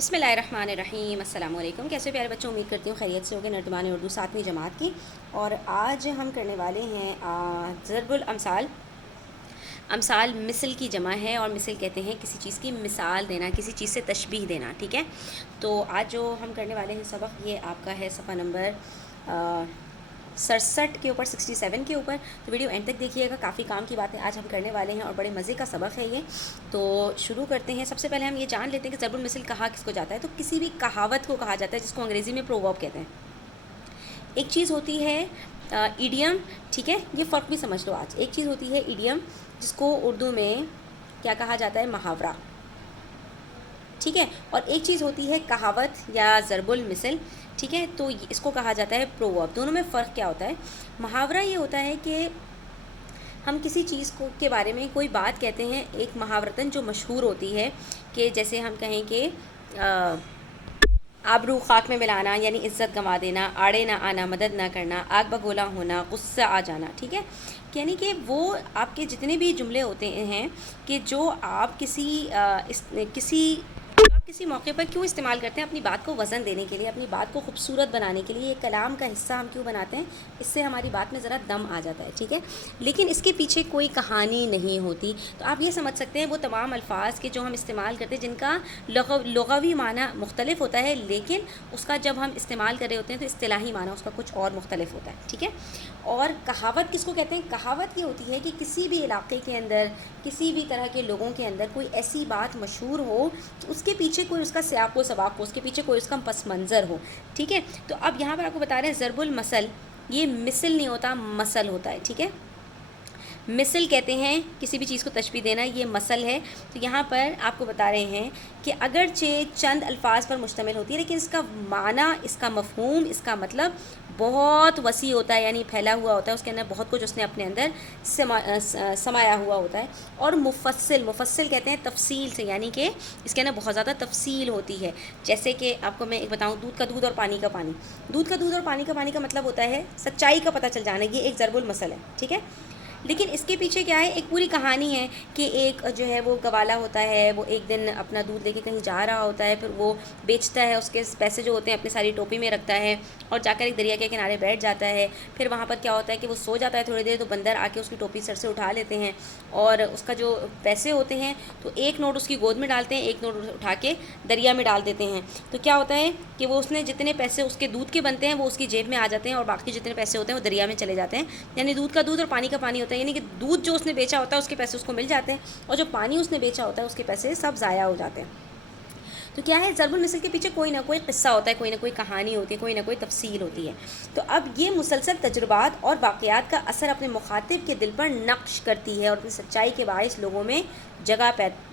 بسم اللہ الرحمن الرحیم۔ السلام علیکم۔ کیسے پیارے بچوں، امید کرتی ہوں خیریت سے ہوگے۔ نرجمان اردو 7ویں جماعت کی، اور آج ہم کرنے والے ہیں ضرب الامثال۔ امثال مثل کی جمع ہے، اور مثل کہتے ہیں کسی چیز کی مثال دینا، کسی چیز سے تشبیہ دینا، ٹھیک ہے۔ تو آج جو ہم کرنے والے ہیں سبق، یہ آپ کا ہے صفحہ نمبر 67 کے اوپر، 67 کے اوپر۔ تو ویڈیو اینڈ تک دیکھیے گا، کافی کام کی باتیں آج ہم کرنے والے ہیں اور بڑے مزے کا سبق ہے یہ۔ تو شروع کرتے ہیں۔ سب سے پہلے ہم یہ جان لیتے ہیں کہ ضرب المثل کہا کس کو جاتا ہے۔ تو کسی بھی کہاوت کو کہا جاتا ہے جس کو انگریزی میں پروورب کہتے ہیں۔ ایک چیز ہوتی ہے ایڈیم، ٹھیک ہے، یہ فرق بھی سمجھ لو آج۔ ایک چیز ہوتی ہے ایڈیم، جس کو اردو میں کیا کہا جاتا ہے، محاورہ، ٹھیک ہے، اور ایک چیز ہوتی ہے کہاوت یا ضرب المثل، ٹھیک ہے، تو اس کو کہا جاتا ہے پروورب۔ دونوں میں فرق کیا ہوتا ہے؟ محاورہ یہ ہوتا ہے کہ ہم کسی چیز کو کے بارے میں کوئی بات کہتے ہیں ایک محاورتاً جو مشہور ہوتی ہے، کہ جیسے ہم کہیں کہ آبرو خاک میں ملانا، یعنی عزت گنوا دینا، آڑے نہ آنا، مدد نہ کرنا، آگ بگولا ہونا، غصہ آ جانا، ٹھیک ہے۔ یعنی کہ وہ آپ کے جتنے بھی جملے ہوتے ہیں کہ جو آپ کسی موقع پر کیوں استعمال کرتے ہیں، اپنی بات کو وزن دینے کے لیے، اپنی بات کو خوبصورت بنانے کے لیے، یہ کلام کا حصہ ہم کیوں بناتے ہیں؟ اس سے ہماری بات میں ذرا دم آ جاتا ہے، ٹھیک ہے، لیکن اس کے پیچھے کوئی کہانی نہیں ہوتی۔ تو آپ یہ سمجھ سکتے ہیں وہ تمام الفاظ کے جو ہم استعمال کرتے ہیں، جن کا لغوی معنی مختلف ہوتا ہے، لیکن اس کا جب ہم استعمال کر رہے ہوتے ہیں تو اصطلاحی معنی اس کا کچھ اور مختلف ہوتا ہے، ٹھیک ہے۔ اور کہاوت کس کو کہتے ہیں؟ کہاوت یہ ہوتی ہے کہ کسی بھی علاقے کے اندر، کسی بھی طرح کے لوگوں کے اندر کوئی ایسی بات مشہور ہو، اس کے پیچھے کوئی اس کا سیاق و سباق ہو، اس کے پیچھے کوئی اس کا پس منظر ہو، ٹھیک ہے۔ تو اب یہاں پر آپ کو بتا رہے ہیں ضرب المثل، یہ مثل نہیں ہوتا، مثل ہوتا ہے، ٹھیک ہے۔ مثل کہتے ہیں کسی بھی چیز کو تشبیہ دینا، یہ مثل ہے۔ تو یہاں پر آپ کو بتا رہے ہیں کہ اگرچہ چند الفاظ پر مشتمل ہوتی ہے، لیکن اس کا معنی، اس کا مفہوم، اس کا مطلب بہت وسیع ہوتا ہے، یعنی پھیلا ہوا ہوتا ہے، اس کے اندر بہت کچھ اس نے اپنے اندر سمایا ہوا ہوتا ہے۔ اور مفصل کہتے ہیں تفصیل سے، یعنی کہ اس کے اندر بہت زیادہ تفصیل ہوتی ہے۔ جیسے کہ آپ کو میں ایک بتاؤں، دودھ کا دودھ اور پانی کا پانی۔ دودھ کا دودھ اور پانی کا مطلب ہوتا ہے سچائی کا پتہ چل جانا، یہ ایک ضرب المثل ہے، ٹھیک ہے۔ لیکن اس کے پیچھے کیا ہے؟ ایک پوری کہانی ہے کہ ایک جو ہے وہ گوالا ہوتا ہے، وہ ایک دن اپنا دودھ لے کے کہیں جا رہا ہوتا ہے، پھر وہ بیچتا ہے، اس کے پیسے جو ہوتے ہیں اپنی ساری ٹوپی میں رکھتا ہے، اور جا کر ایک دریا کے کنارے بیٹھ جاتا ہے۔ پھر وہاں پر کیا ہوتا ہے کہ وہ سو جاتا ہے تھوڑی دیر، تو بندر آ کے اس کی ٹوپی سر سے اٹھا لیتے ہیں، اور اس کا جو پیسے ہوتے ہیں تو ایک نوٹ اس کی گود میں ڈالتے ہیں، ایک نوٹ اٹھا کے دریا میں ڈال دیتے ہیں۔ تو کیا ہوتا ہے کہ وہ اس نے جتنے پیسے اس کے دودھ کے بنتے ہیں وہ اس کی جیب میں آ جاتے ہیں، اور باقی جتنے پیسے ہوتے ہیں وہ دریا میں چلے جاتے ہیں۔ یعنی دودھ کا دودھ اور پانی کا پانی ہوتا ہے، یعنی کہ دودھ جو اس نے بیچا ہوتا ہے اس کے پیسے اس کو مل جاتے ہیں، اور جو پانی اس نے بیچا ہوتا ہے اس کے پیسے سب ضائع ہو جاتے ہیں۔ تو کیا ہے، ضرب المثل کے پیچھے کوئی نہ کوئی قصہ ہوتا ہے، کوئی نہ کوئی کہانی ہوتی ہے، کوئی نہ کوئی تفصیل ہوتی ہے۔ تو اب یہ مسلسل تجربات اور واقعات کا اثر اپنے مخاطب کے دل پر نقش کرتی ہے، اور اپنی سچائی کے باعث لوگوں میں جگہ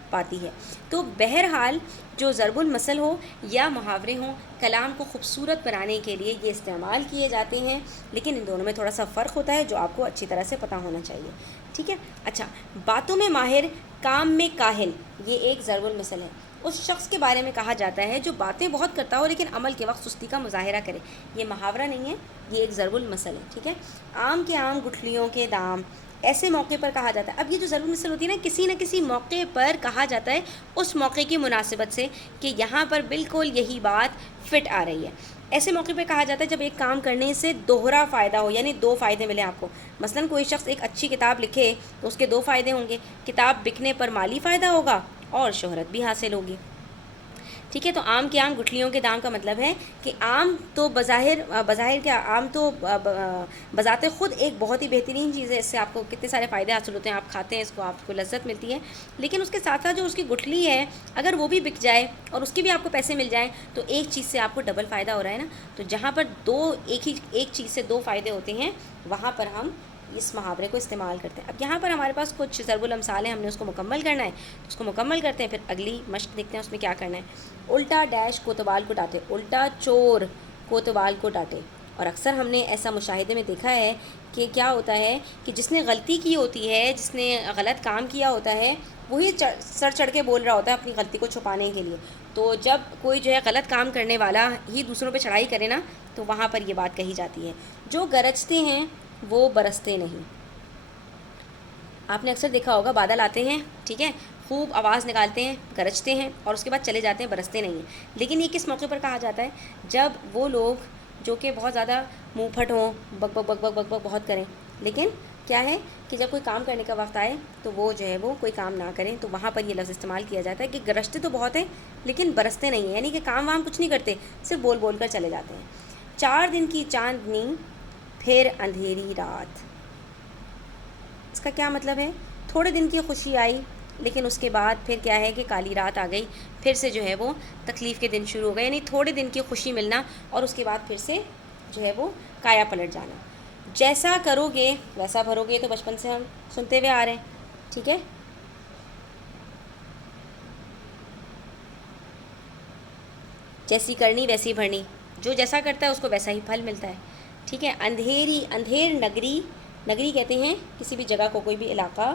پاتی ہے۔ تو بہرحال جو ضرب المثل ہو یا محاورے ہوں، کلام کو خوبصورت بنانے کے لیے یہ استعمال کیے جاتے ہیں، لیکن ان دونوں میں تھوڑا سا فرق ہوتا ہے جو آپ کو اچھی طرح سے پتہ ہونا چاہیے، ٹھیک ہے۔ اچھا، باتوں میں ماہر، کام میں کاہل، یہ ایک ضرب المثل ہے۔ اس شخص کے بارے میں کہا جاتا ہے جو باتیں بہت کرتا ہو لیکن عمل کے وقت سستی کا مظاہرہ کرے، یہ محاورہ نہیں ہے، یہ ایک ضرب المثل ہے، ٹھیک ہے۔ آم کے آم گٹھلیوں کے دام، ایسے موقع پر کہا جاتا ہے۔ اب یہ جو ضرب المثل ہوتی ہے نا، کسی نہ کسی موقع پر کہا جاتا ہے، اس موقع کی مناسبت سے، کہ یہاں پر بالکل یہی بات فٹ آ رہی ہے۔ ایسے موقع پہ کہا جاتا ہے جب ایک کام کرنے سے دوہرا فائدہ ہو، یعنی دو فائدے ملیں آپ کو۔ مثلا کوئی شخص ایک اچھی کتاب لکھے تو اس کے دو فائدے ہوں گے، کتاب بکنے پر مالی فائدہ ہوگا اور شہرت بھی حاصل ہوگی، ٹھیک ہے۔ تو آم کے آم گٹھلیوں کے دام کا مطلب ہے کہ آم تو بظاہر کیا، آم تو بذات خود ایک بہت ہی بہترین چیز ہے، اس سے آپ کو کتنے سارے فائدے حاصل ہوتے ہیں، آپ کھاتے ہیں اس کو، آپ کو لذت ملتی ہے، لیکن اس کے ساتھ ساتھ جو اس کی گٹھلی ہے اگر وہ بھی بک جائے اور اس کی بھی آپ کو پیسے مل جائیں تو ایک چیز سے آپ کو ڈبل فائدہ ہو رہا ہے نا۔ تو جہاں پر ایک چیز سے دو فائدے ہوتے ہیں، وہاں پر ہم اس محاورے کو استعمال کرتے ہیں۔ اب یہاں پر ہمارے پاس کچھ ضرب الامثال ہیں، ہم نے اس کو مکمل کرنا ہے، تو اس کو مکمل کرتے ہیں، پھر اگلی مشق دیکھتے ہیں اس میں کیا کرنا ہے۔ الٹا ڈیش کوتوال کو ڈانٹے، الٹا چور کوتوال کو ڈانٹے۔ اور اکثر ہم نے ایسا مشاہدے میں دیکھا ہے کہ کیا ہوتا ہے کہ جس نے غلطی کی ہوتی ہے، جس نے غلط کام کیا ہوتا ہے، وہی سر چڑھ کے بول رہا ہوتا ہے اپنی غلطی کو چھپانے کے لیے۔ تو جب کوئی جو ہے غلط کام کرنے والا ہی دوسروں پہ چڑھائی کرے نا، تو وہاں پر یہ بات کہی جاتی ہے، جو گرجتے ہیں وہ برستے نہیں۔ آپ نے اکثر دیکھا ہوگا، بادل آتے ہیں، ٹھیک ہے، خوب آواز نکالتے ہیں، گرجتے ہیں اور اس کے بعد چلے جاتے ہیں، برستے نہیں ہیں۔ لیکن یہ کس موقع پر کہا جاتا ہے؟ جب وہ لوگ جو کہ بہت زیادہ منہ پھٹ ہوں، بک بک بک بک بک بک بہت کریں، لیکن کیا ہے کہ جب کوئی کام کرنے کا وقت آئے تو وہ جو ہے وہ کوئی کام نہ کریں، تو وہاں پر یہ لفظ استعمال کیا جاتا ہے کہ گرجتے تو بہت ہیں لیکن برستے نہیں ہیں، یعنی کہ کام وام کچھ نہیں کرتے، صرف بول بول کر چلے جاتے ہیں۔ 4 دن کی چاندنی پھر اندھیری رات، اس کا کیا مطلب ہے؟ تھوڑے دن کی خوشی آئی لیکن اس کے بعد پھر کیا ہے کہ کالی رات آ گئی، پھر سے جو ہے وہ تکلیف کے دن شروع ہو گئے، یعنی تھوڑے دن کی خوشی ملنا اور اس کے بعد پھر سے جو ہے وہ کایا پلٹ جانا۔ جیسا کرو گے ویسا بھرو گے، تو بچپن سے ہم سنتے ہوئے آ رہے ہیں، ٹھیک ہے؟ جیسی کرنی ویسی بھرنی، جو جیسا کرتا ہے اس کو ویسا ہی پھل ملتا ہے، ٹھیک ہے؟ اندھیری، اندھیر نگری، نگری کہتے ہیں کسی بھی جگہ کو، کوئی بھی علاقہ۔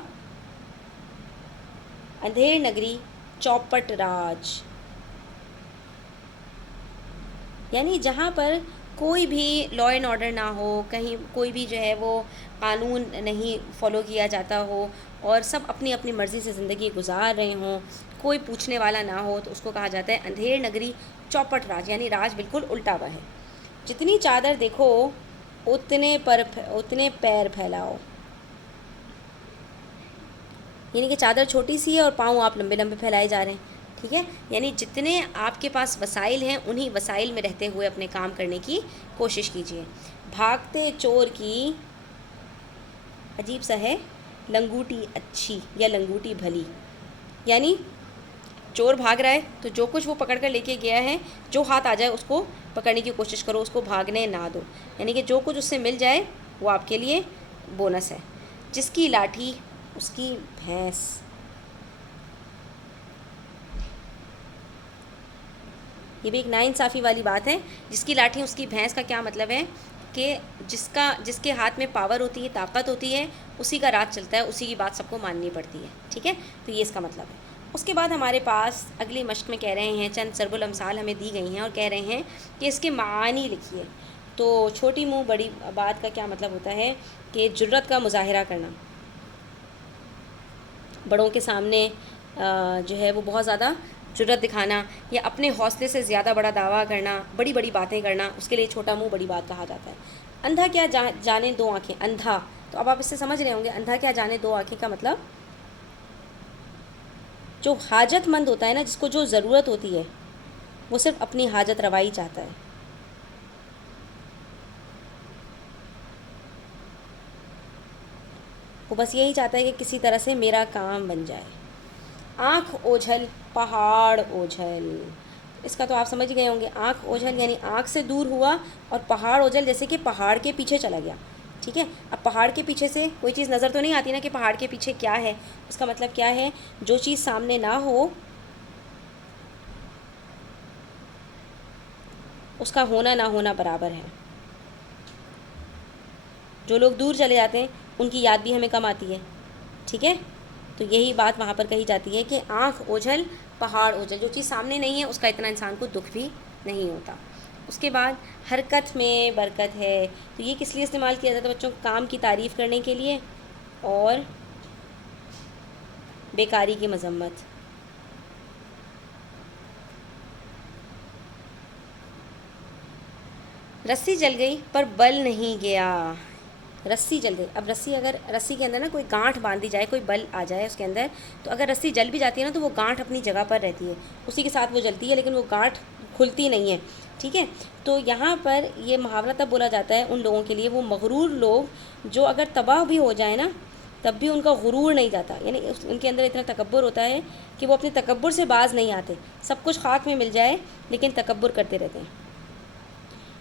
اندھیر نگری چوپٹ راج، یعنی جہاں پر کوئی بھی لا اینڈ آرڈر نہ ہو، کہیں کوئی بھی جو ہے وہ قانون نہیں فالو کیا جاتا ہو اور سب اپنی اپنی مرضی سے زندگی گزار رہے ہوں، کوئی پوچھنے والا نہ ہو، تو اس کو کہا جاتا ہے اندھیر نگری چوپٹ راج، یعنی راج بالکل الٹا ہوا ہے۔ جتنی چادر دیکھو اتنے پیر پھیلاؤ، یعنی کہ چادر چھوٹی سی ہے اور پاؤں آپ لمبے لمبے پھیلائے جا رہے ہیں، ٹھیک ہے؟ یعنی جتنے آپ کے پاس وسائل ہیں انہی وسائل میں رہتے ہوئے اپنے کام کرنے کی کوشش کیجیے۔ بھاگتے چور کی، عجیب سا ہے، لنگوٹی اچھی یا لنگوٹی بھلی، یعنی چور بھاگ رہا ہے تو جو کچھ وہ پکڑ کر لے کے گیا ہے، جو ہاتھ آ جائے اس کو پکڑنے کی کوشش کرو، اس کو بھاگنے نہ دو، یعنی کہ جو کچھ اس سے مل جائے وہ آپ کے لیے بونس ہے۔ جس کی لاٹھی اس کی بھینس، یہ بھی ایک ناانصافی والی بات ہے۔ جس کی لاٹھی اس کی بھینس کا کیا مطلب ہے؟ کہ جس کے ہاتھ میں پاور ہوتی ہے، طاقت ہوتی ہے، اسی کا راج چلتا ہے، اسی کی بات سب کو ماننی پڑتی ہے، ٹھیک ہے؟ تو یہ اس کا مطلب ہے۔ اس کے بعد ہمارے پاس اگلی مشق میں کہہ رہے ہیں، چند ضرب الامثال ہمیں دی گئی ہیں اور کہہ رہے ہیں کہ اس کے معانی لکھیے۔ تو چھوٹی منہ بڑی بات کا کیا مطلب ہوتا ہے؟ کہ جرت کا مظاہرہ کرنا، بڑوں کے سامنے جو ہے وہ بہت زیادہ جرت دکھانا، یا اپنے حوصلے سے زیادہ بڑا دعویٰ کرنا، بڑی بڑی باتیں کرنا، اس کے لیے چھوٹا منہ بڑی بات کہا جاتا ہے۔ اندھا کیا جانے دو آنکھیں، اندھا، تو اب آپ اس سے سمجھ رہے ہوں گے اندھا کیا جانے دو آنکھیں کا مطلب، جو حاجت مند ہوتا ہے نا، جس کو جو ضرورت ہوتی ہے، وہ صرف اپنی حاجت روائی چاہتا ہے، وہ بس یہی چاہتا ہے کہ کسی طرح سے میرا کام بن جائے۔ آنکھ اوجھل پہاڑ اوجھل، اس کا تو آپ سمجھ گئے ہوں گے، آنکھ اوجھل یعنی آنکھ سے دور ہوا، اور پہاڑ اوجھل جیسے کہ پہاڑ کے پیچھے چلا گیا، ٹھیک ہے؟ اب پہاڑ کے پیچھے سے کوئی چیز نظر تو نہیں آتی نا کہ پہاڑ کے پیچھے کیا ہے، اس کا مطلب کیا ہے؟ جو چیز سامنے نہ ہو اس کا ہونا نہ ہونا برابر ہے۔ جو لوگ دور چلے جاتے ہیں ان کی یاد بھی ہمیں کم آتی ہے، ٹھیک ہے؟ تو یہی بات وہاں پر کہی جاتی ہے کہ آنکھ اوجھل پہاڑ اوجھل، جو چیز سامنے نہیں ہے اس کا اتنا انسان کو دکھ بھی نہیں ہوتا۔ اس کے بعد حرکت میں برکت ہے، تو یہ کس لیے استعمال کیا جاتا ہے بچوں؟ کام کی تعریف کرنے کے لیے اور بیکاری کی مذمت۔ رسی جل گئی پر بل نہیں گیا، رسی جل گئی، اب اگر رسی کے اندر نا کوئی گانٹھ باندھی جائے، کوئی بل آ جائے اس کے اندر، تو اگر رسی جل بھی جاتی ہے نا تو وہ گانٹھ اپنی جگہ پر رہتی ہے، اسی کے ساتھ وہ جلتی ہے، لیکن وہ گانٹھ کھلتی نہیں ہے، ٹھیک ہے؟ تو یہاں پر یہ محاورہ تب بولا جاتا ہے ان لوگوں کے لیے، وہ مغرور لوگ جو اگر تباہ بھی ہو جائے نا تب بھی ان کا غرور نہیں جاتا، یعنی ان کے اندر اتنا تکبر ہوتا ہے کہ وہ اپنے تکبر سے باز نہیں آتے، سب کچھ خاک میں مل جائے لیکن تکبر کرتے رہتے ہیں۔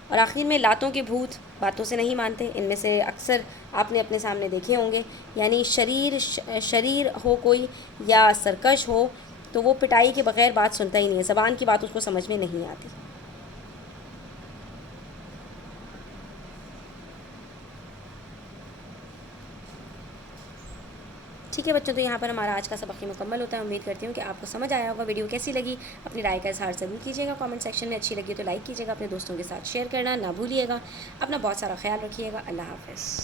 اور آخر میں لاتوں کے بھوت باتوں سے نہیں مانتے، ان میں سے اکثر آپ نے اپنے سامنے دیکھے ہوں گے، یعنی شریر ہو کوئی یا سرکش ہو تو وہ پٹائی کے بغیر بات سنتا ہی نہیں ہے، زبان کی بات اس کو سمجھ میں نہیں آتی۔ ٹھیک ہے بچوں، تو یہاں پر ہمارا آج کا سبق مکمل ہوتا ہے۔ امید کرتی ہوں کہ آپ کو سمجھ آیا ہوگا۔ ویڈیو کیسی لگی اپنی رائے کا اظہار ضرور کیجیے گا کامنٹ سیکشن میں، اچھی لگی تو لائک کیجیے گا، اپنے دوستوں کے ساتھ شیئر کرنا نہ بھولیے گا۔ اپنا بہت سارا خیال رکھیے گا۔ اللہ حافظ۔